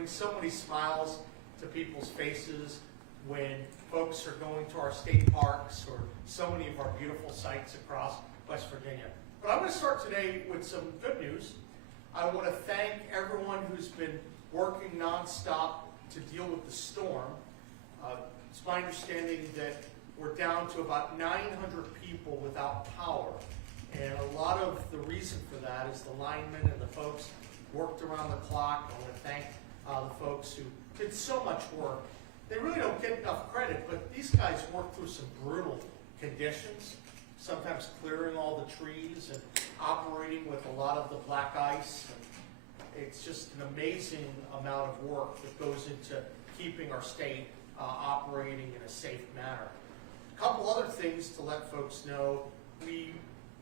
brings so many smiles to people's faces when folks are going to our state parks or so many of our beautiful sites across West Virginia. But I'm going to start today with some good news. I want to thank everyone who's been working nonstop to deal with the storm. It's my understanding that we're down to about 900 people without power. And a lot of the reason for that is the linemen and the folks worked around the clock. I want to thank the folks who did so much work. They really don't get enough credit, but these guys worked through some brutal conditions, sometimes clearing all the trees and operating with a lot of the black ice. And it's just an amazing amount of work that goes into keeping our state operating in a safe manner. A couple other things to let folks know. We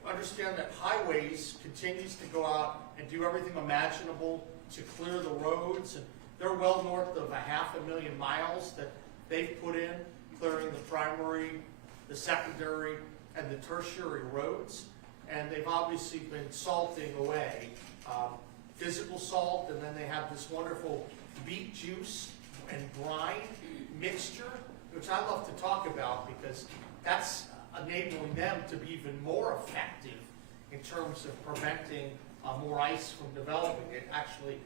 understand that Highways continues to go out and do everything imaginable to clear the roads, and they're well north of 500,000 miles that they've put in, clearing the primary, the secondary, and the tertiary roads. And they've obviously been salting away, physical salt, and then they have this wonderful beet juice and brine mixture, which I love to talk about because that's enabling them to be even more effective in terms of preventing more ice from developing. It actually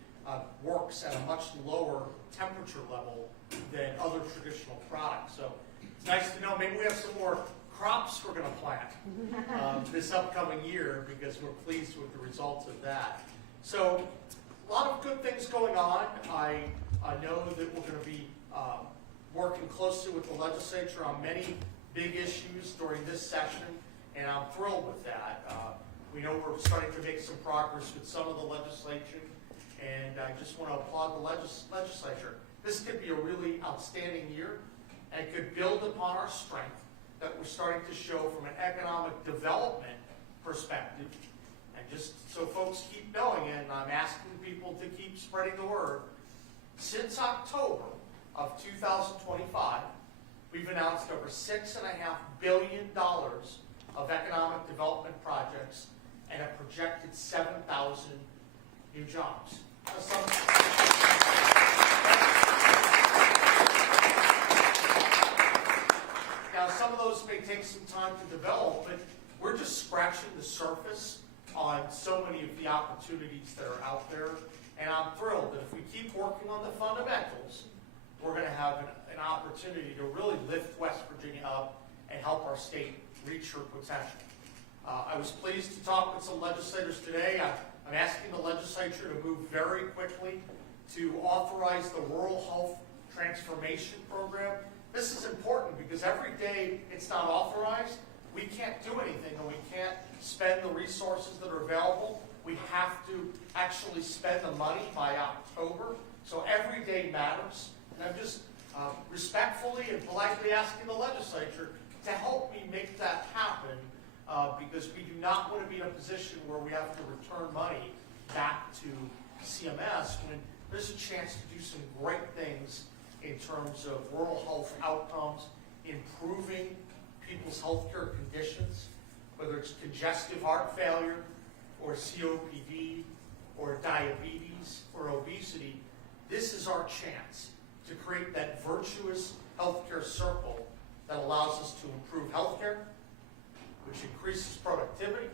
works at a much lower temperature level than other traditional products. So it's nice to know maybe we have some more crops we're going to plant this upcoming year because we're pleased with the results of that. So a lot of good things going on. I know that we're going to be working closely with the legislature on many big issues during this session, and I'm thrilled with that. We know we're starting to make some progress with some of the legislation, and I just want to applaud the legislature. This could be a really outstanding year and could build upon our strength that we're starting to show from an economic development perspective. And just so folks keep knowing it, and I'm asking people to keep spreading the word, since October of 2025, we've announced over $6.5 billion of economic development projects and a projected 7,000 new jobs. Now, some of those may take some time to develop, but we're just scratching the surface on so many of the opportunities that are out there. And I'm thrilled that if we keep working on the fundamentals, we're going to have an opportunity to really lift West Virginia up and help our state reach her potential. I was pleased to talk with some legislators today. I'm asking the legislature to move very quickly to authorize the Rural Health Transformation Program. This is important because every day it's not authorized, we can't do anything and we can't spend the resources that are available. We have to actually spend the money by October. So every day matters. And I'm just respectfully and politely asking the legislature to help me make that happen because we do not want to be in a position where we have to return money back to CMS when there's a chance to do some great things in terms of rural health outcomes, improving people's healthcare conditions, whether it's congestive heart failure or COPD or diabetes or obesity. This is our chance to create that virtuous healthcare circle that allows us to improve healthcare, which increases productivity,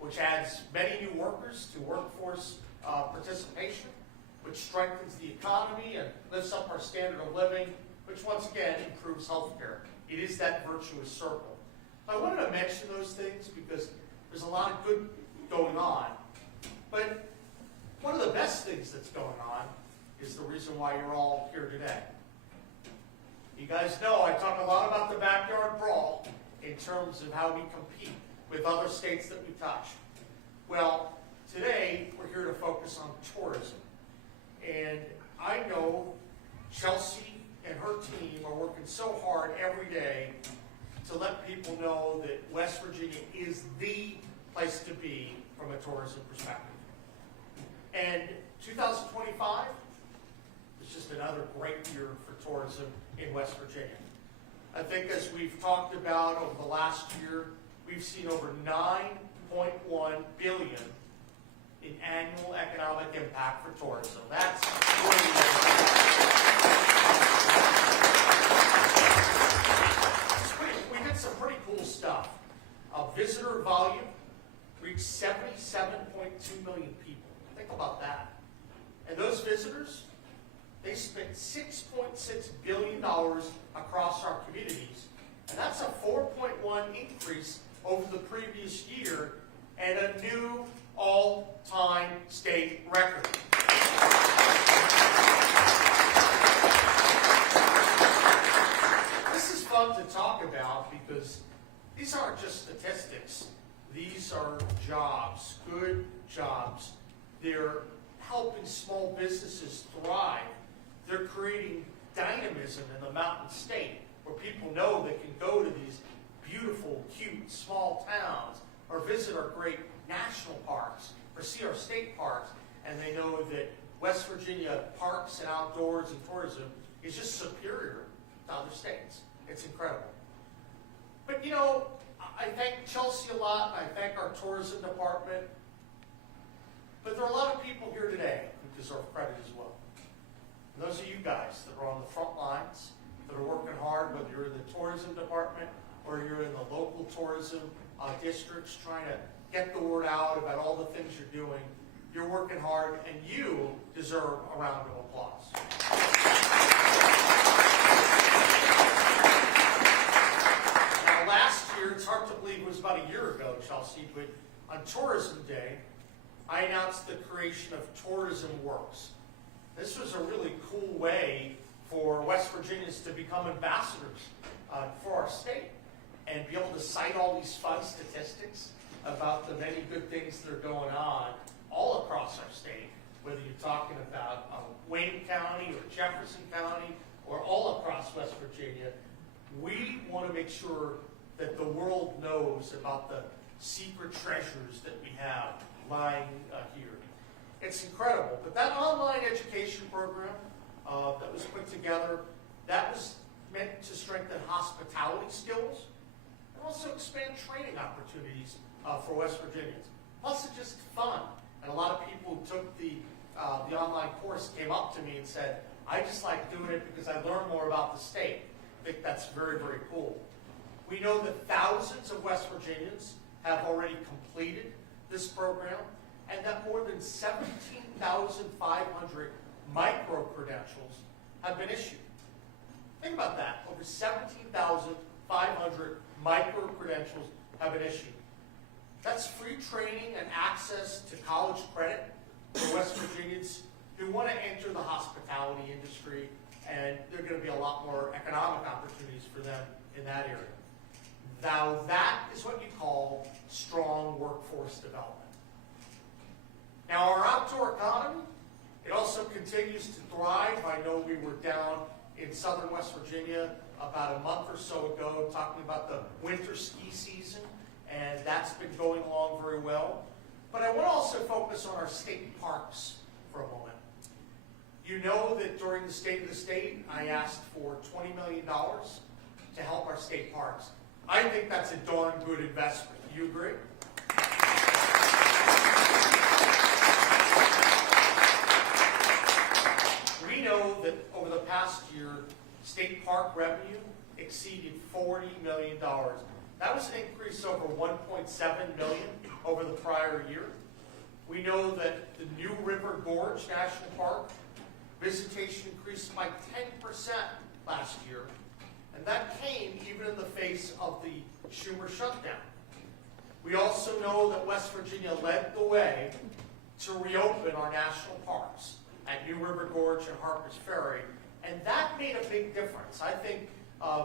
which adds many new workers to workforce participation, which strengthens the economy and lifts up our standard of living, which once again improves healthcare. It is that virtuous circle. I wanted to mention those things because there's a lot of good going on. But one of the best things that's going on is the reason why you're all here today. You guys know I talk a lot about the backyard brawl in terms of how we compete with other states that we touch. Well, today we're here to focus on tourism. And I know Chelsea and her team are working so hard every day to let people know that West Virginia is the place to be from a tourism perspective. And 2025 is just another great year for tourism in West Virginia. I think as we've talked about over the last year, we've seen over $9.1 billion in annual economic impact for tourism. That's great. visitors, they spent $6.6 billion across our communities. And that's a 4.1 increase over the previous year and a new all-time state record. This is fun to talk about because these aren't just statistics. These are jobs, good jobs. They're helping small businesses thrive. They're creating dynamism in the Mountain State where people know they can go to these beautiful, cute, small towns or visit our great national parks or see our state parks, and they know that West Virginia parks and outdoors and tourism is just superior to other states. It's incredible. But you know, I thank Chelsea a lot, and I thank our tourism department, but there are a lot of people here today who deserve credit as well. And those are you guys that are on the front lines, that are working hard, whether you're in the tourism department or you're in the local tourism districts trying to get the word out about all the things you're doing. You're working hard, and you deserve a round of applause. Now, last year, it's hard to believe it was about a year ago, Chelsea, but on Tourism Day, I announced the creation of Tourism Works. This was a really cool way for West Virginians to become ambassadors for our state and be able to cite all these fun statistics about the many good things that are going on all across our state, whether you're talking about Wayne County or Jefferson County or all across West Virginia. We want to make sure that the world knows about the secret treasures that we have lying here. It's incredible. But that online education program that was put together, that was meant to strengthen hospitality skills and also expand training opportunities for West Virginians. Plus, it's just fun. And a lot of people who took the online course came up to me and said, I just like doing it because I learn more about the state. I think that's very, very cool. We know that thousands of West Virginians have already completed this program, and that more than 17,500 micro-credentials have been issued. Think about that. Over 17,500 micro-credentials have been issued. That's free training and access to college credit for West Virginians who want to enter the hospitality industry, and there are going to be a lot more economic opportunities for them in that area. Now, that is what you call strong workforce development. Now, our outdoor economy, it also continues to thrive. I know we were down in southern West Virginia about a month or so ago talking about the winter ski season, and that's been going along very well. But I want to also focus on our state parks for a moment. You know that during the State of the State, I asked for $20 million to help our state parks. I think that's a darn good investment. Do you agree? We know that over the past year, state park revenue exceeded $40 million. That was an increase over $1.7 million over the prior year. We know that the New River Gorge National Park visitation increased by 10% last year, and that came even in the face of the Schumer shutdown. We also know that West Virginia led the way to reopen our national parks at New River Gorge and Harpers Ferry, and that made a big difference. I think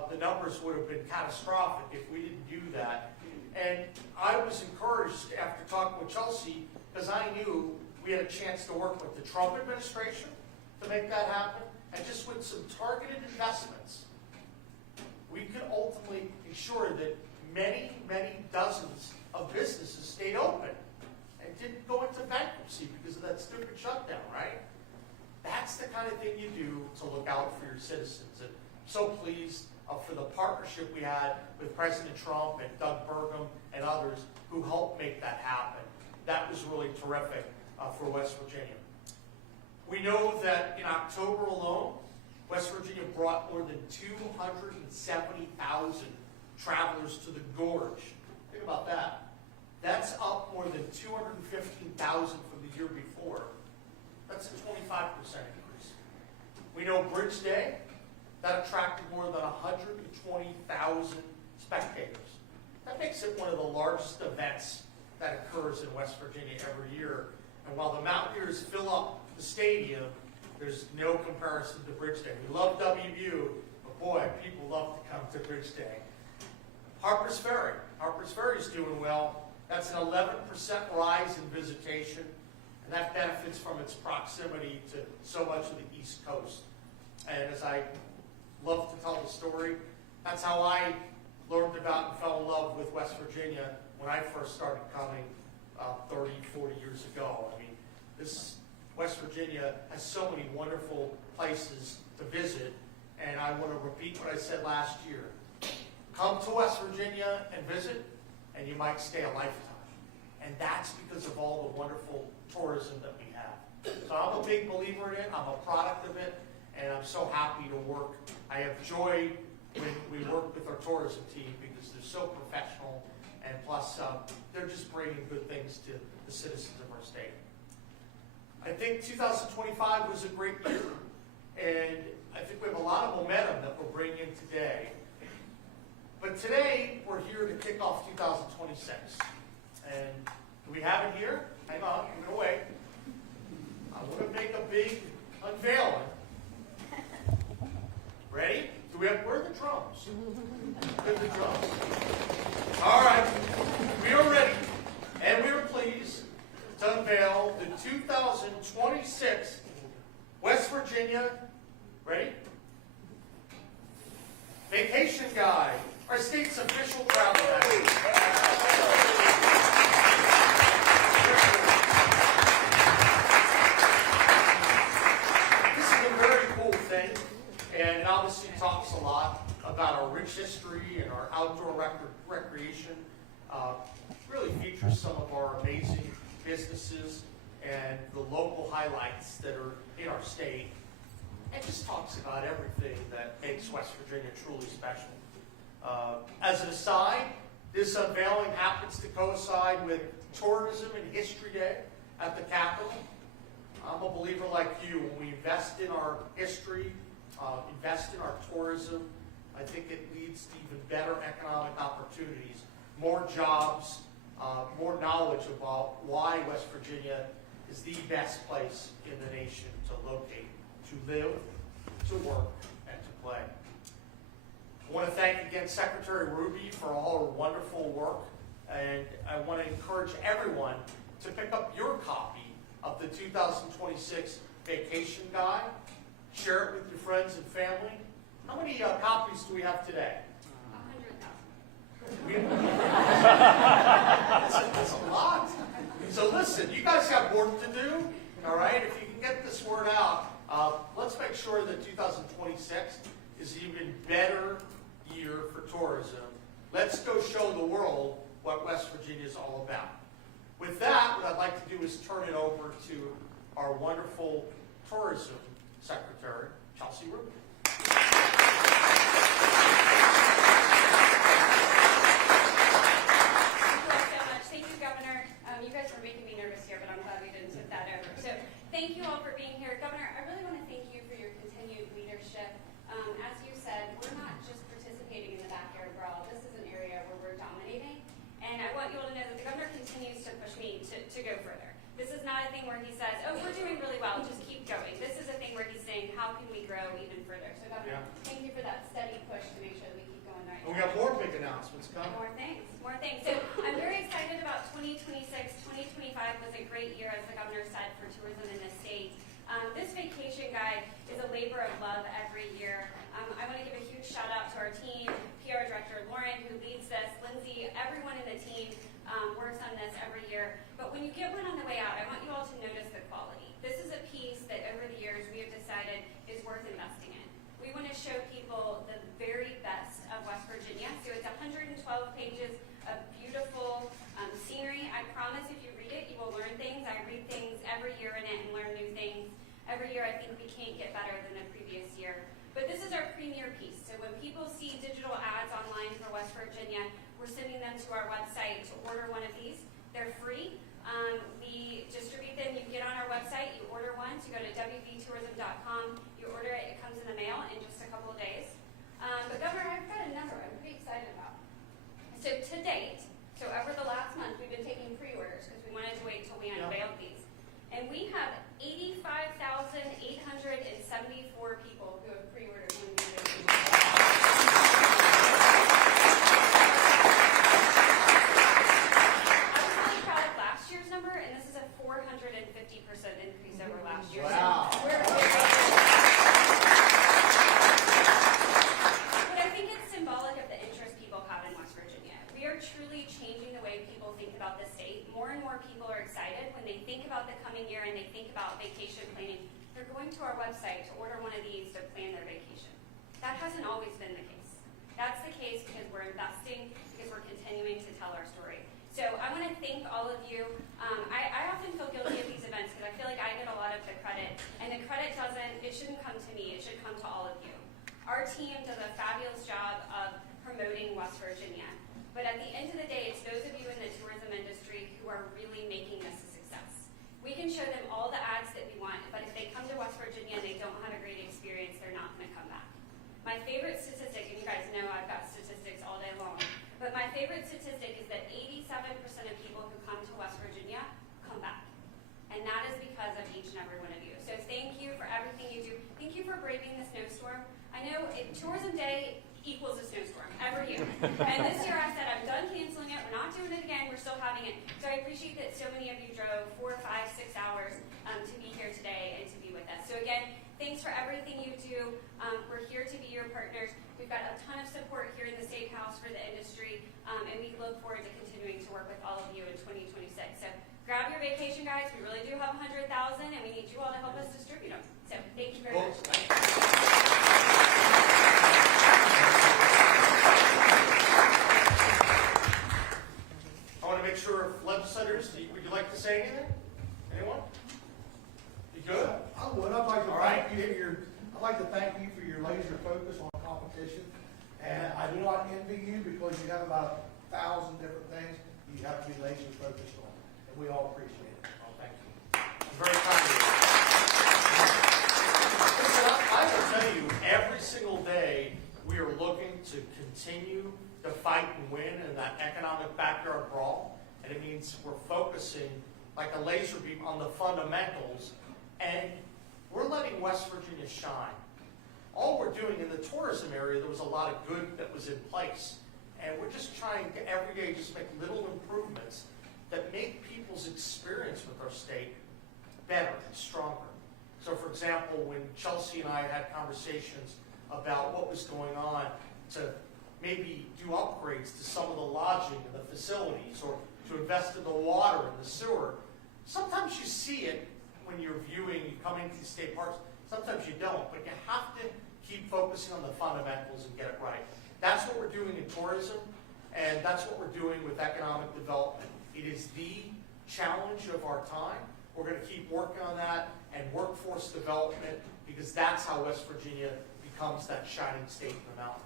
the numbers would have been catastrophic if we didn't do that. And I was encouraged after talking with Chelsea because I knew we had a chance to work with the Trump administration to make that happen, and just with some targeted investments, we could ultimately ensure that many, many dozens of businesses stayed open and didn't go into bankruptcy because of that stupid shutdown, right? That's the kind of thing you do to look out for your citizens. And I'm so pleased for the partnership we had with President Trump and Doug Burgum and others who helped make that happen. That was really terrific for West Virginia. We know that in October alone, West Virginia brought more than 270,000 travelers to the gorge. Think about that. That's up more than 215,000 from the year before. That's a 25% We know Bridge Day, that attracted more than 120,000 spectators. That makes it one of the largest events that occurs in West Virginia every year. And while the Mountaineers fill up the stadium, there's no comparison to Bridge Day. We love WVU, but boy, people love to come to Bridge Day. Harper's Ferry. Harper's Ferry is doing well. That's an 11% rise in visitation, and that benefits from its proximity to so much of the East Coast. And as I love to tell the story, that's how I learned about and fell in love with West Virginia when I first started coming 30, 40 years ago. I mean, this West Virginia has so many wonderful places to visit, and I want to repeat what I said last year. Come to West Virginia and visit, and you might stay a lifetime. And that's because of all the wonderful tourism that we have. So I'm a big believer in it. I'm a product of it, and I'm so happy to work. I have joy when we work with our tourism team because they're so professional, and plus they're just bringing good things to the citizens of our state. I think 2025 was a great year, and I think we have a lot of momentum that we're bringing today. But today, we're here to kick off 2026. And do we have it here? Hang on, I'm going to wait. I want to make a big unveiling. Ready? Where are the drums? Where are the drums? All right, we are ready, and we are pleased to unveil the 2026 West Virginia, ready? Vacation Guide, our state's official travel magazine. This is a very cool thing, and it obviously talks a lot about our rich history and our outdoor recreation. Really features some of our amazing businesses and the local highlights that are in our state. It just talks about everything that makes West Virginia truly special. As an aside, this unveiling happens to coincide with Tourism and History Day at the Capitol. I'm a believer like you. When we invest in our history, invest in our tourism, I think it leads to even better economic opportunities, more jobs, more knowledge about why West Virginia is the best place in the nation to locate, to live, to work, and to play. I want to thank again Secretary Ruby for all her wonderful work, and I want to encourage everyone to pick up your copy of the 2026 Vacation Guide. Share it with your friends and family. How many copies do we have today? 100,000. That's a lot. So listen, you guys have work to do, all right? If you can get this word out, let's make sure that 2026 is an even better year for tourism. Let's go show the world what West Virginia is all about. With that, what I'd like to do is turn it over to our wonderful tourism secretary, Chelsea Rubin. You guys were making me nervous here, but I'm glad we didn't tip that over. So thank you all for being here. Governor, I really want to thank you for your continued leadership. As you said, we're not just participating in the backyard brawl. This is an area where we're dominating. And I want you all to know that the governor continues to push me to go further. This is not a thing where he says, oh, we're doing really well, just keep going. This is a thing where he's saying, how can we grow even further? So Governor, thank you for that steady push to make sure that we keep going right. And we got more big announcements coming. More things. So I'm very excited about 2026. 2025 was a great year, as the governor said, for tourism in the state. This vacation guide is a labor of love every year. I want to give a huge shout out to our team, PR Director Lauren, who leads this, Lindsay, everyone in the team works on this every year. But when you get one on the way out, I want you all to notice the quality. This is a piece that over the years we have decided is worth investing in. We want to show people the very best of West Virginia. So it's 112 pages of beautiful scenery. I promise if you read it, you will learn things. I read things every year in it and learn new things. Every year I think we can't get better than the previous year. But this is our premier piece. So when people see digital ads online for West Virginia, we're sending them to our website to order one of these. They're free. We distribute them. You get on our website, you order one, so you go to wvtourism.com, you order it, it So to date, so over the last month, we've been taking pre-orders because we wanted to wait till we unveiled these. And we have 85,874 people who have pre-ordered one of these vacation I was really proud of last year's number, and this is a 450% increase over last year. Wow. So but I think it's symbolic of the interest people have in West Virginia. We are truly changing the way people think about the state. More and more people are excited when they think about the coming year and they think about vacation planning. They're going to our website to order one of these to plan their vacation. That hasn't always been the case. That's the case because we're investing, because we're continuing to tell our story. So I want to thank all of you. I often feel guilty of these events because I feel like I get a lot of the credit. And the credit it shouldn't come to me, it should come to all of you. Our team does a fabulous job of promoting West Virginia. But at the end of the day, it's those of you in the tourism industry who are really making this a success. We can show them all the ads that we want, but if they come to West Virginia and they don't have a great experience, they're not going to come back. My favorite statistic, and you guys know I've got statistics all day long, but my favorite statistic is that 87% of people who come to West Virginia come back. And that is because of each and every one of you. So thank you for everything you do. Thank you for braving the snowstorm. I know Tourism Day equals a snowstorm every year. And this year I said, I'm done canceling it. We're not doing it again. We're still having it. So I appreciate that so many of you drove 4, 5, 6 hours to be here today and to be with us. So again, thanks for everything you do. We're here to be your partners. We've got a ton of support here in the State House for the industry, and we look forward to continuing to work with all of you in 2026. So grab your vacation, guys. We really do have 100,000, and we need you all to help us distribute them. So thank you very much. I want to make sure, legislators, would you like to say anything? Anyone? You good? I would. I'd like to All right. thank you for your laser focus on competition. And I do not envy you because you have about 1,000 different things you have to be laser focused on. And we all appreciate it. Oh, thank you. I'm very proud of you. Listen, I will tell you, every single day we are looking to continue to fight and win in that economic backyard brawl. And it means we're focusing like a laser beam on the fundamentals. And we're letting West Virginia shine. All we're doing in the tourism area, there was a lot of good that was in place. And we're just trying to every day just make little improvements that make people's experience with our state better and stronger. So for example, when Chelsea and I had conversations about what was going on to maybe do upgrades to some of the lodging and the facilities, or to invest in the water and the sewer, sometimes you see it when you're viewing, you come into the state parks, sometimes you don't, but you have to keep focusing on the fundamentals and get it right. That's what we're doing in tourism, and that's what we're doing with economic development. It is the challenge of our time. We're going to keep working on that, and workforce development, because that's how West Virginia becomes that shining state in the mountains.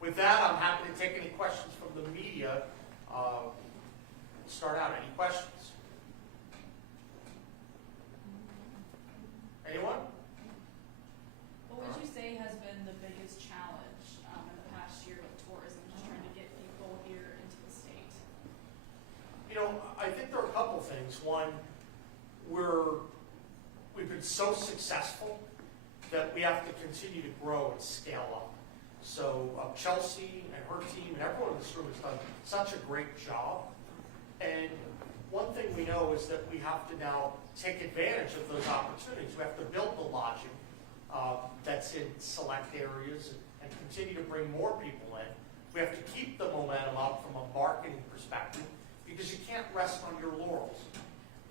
With that, I'm happy to take any questions from the media. Start out. Any questions? Anyone? What would you say has been the biggest challenge in the past year with tourism, just trying to get people here into the state? You know, I think there are a couple things. One, we've been so successful that we have to continue to grow and scale up. So Chelsea and her team and everyone in this room has done such a great job. And one thing we know is that we have to now take advantage of those opportunities. We have to build the lodging that's in select areas and continue to bring more people in. We have to keep the momentum up from a marketing perspective, because you can't rest on your laurels.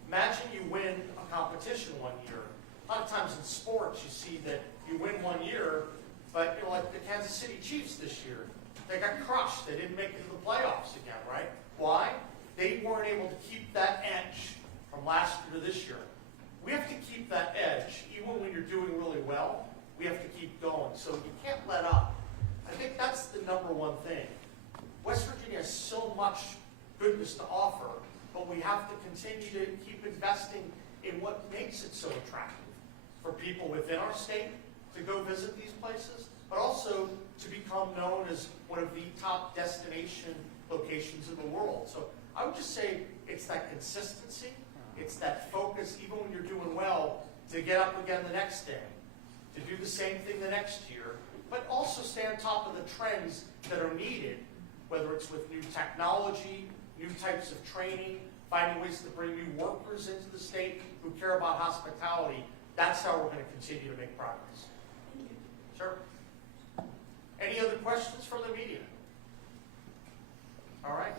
Imagine you win a competition one year. A lot of times in sports you see that you win one year, but like the Kansas City Chiefs this year, they got crushed. They didn't make it to the playoffs again, right? Why? They weren't able to keep that edge from last year to this year. We have to keep that edge. Even when you're doing really well, we have to keep going. So you can't let up. I think that's the number one thing. West Virginia has so much goodness to offer, but we have to continue to keep investing in what makes it so attractive for people within our state to go visit these places, but also to become known as one of the top destination locations in the world. So I would just say it's that consistency, it's that focus, even when you're doing well, to get up again the next day, to do the same thing the next year, but also stay on top of the trends that are needed, whether it's with new technology, new types of training, finding ways to bring new workers into the state who care about hospitality. That's how we're going to continue to make progress. Thank you. Sure. Any other questions from the media? All right.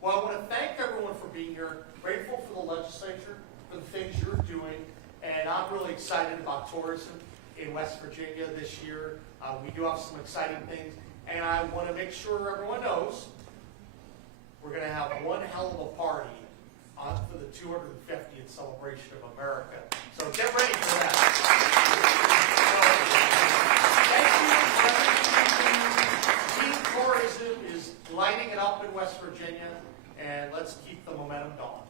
Well, I want to thank everyone for being here. Grateful for the legislature, for the things you're doing, and I'm really excited about tourism in West Virginia this year. We do have some exciting things, and I want to make sure everyone knows we're going to have one hell of a party for the 250th celebration of America. So get ready for that. So, thank you. Team Tourism is lighting it up in West Virginia, and let's keep the momentum going.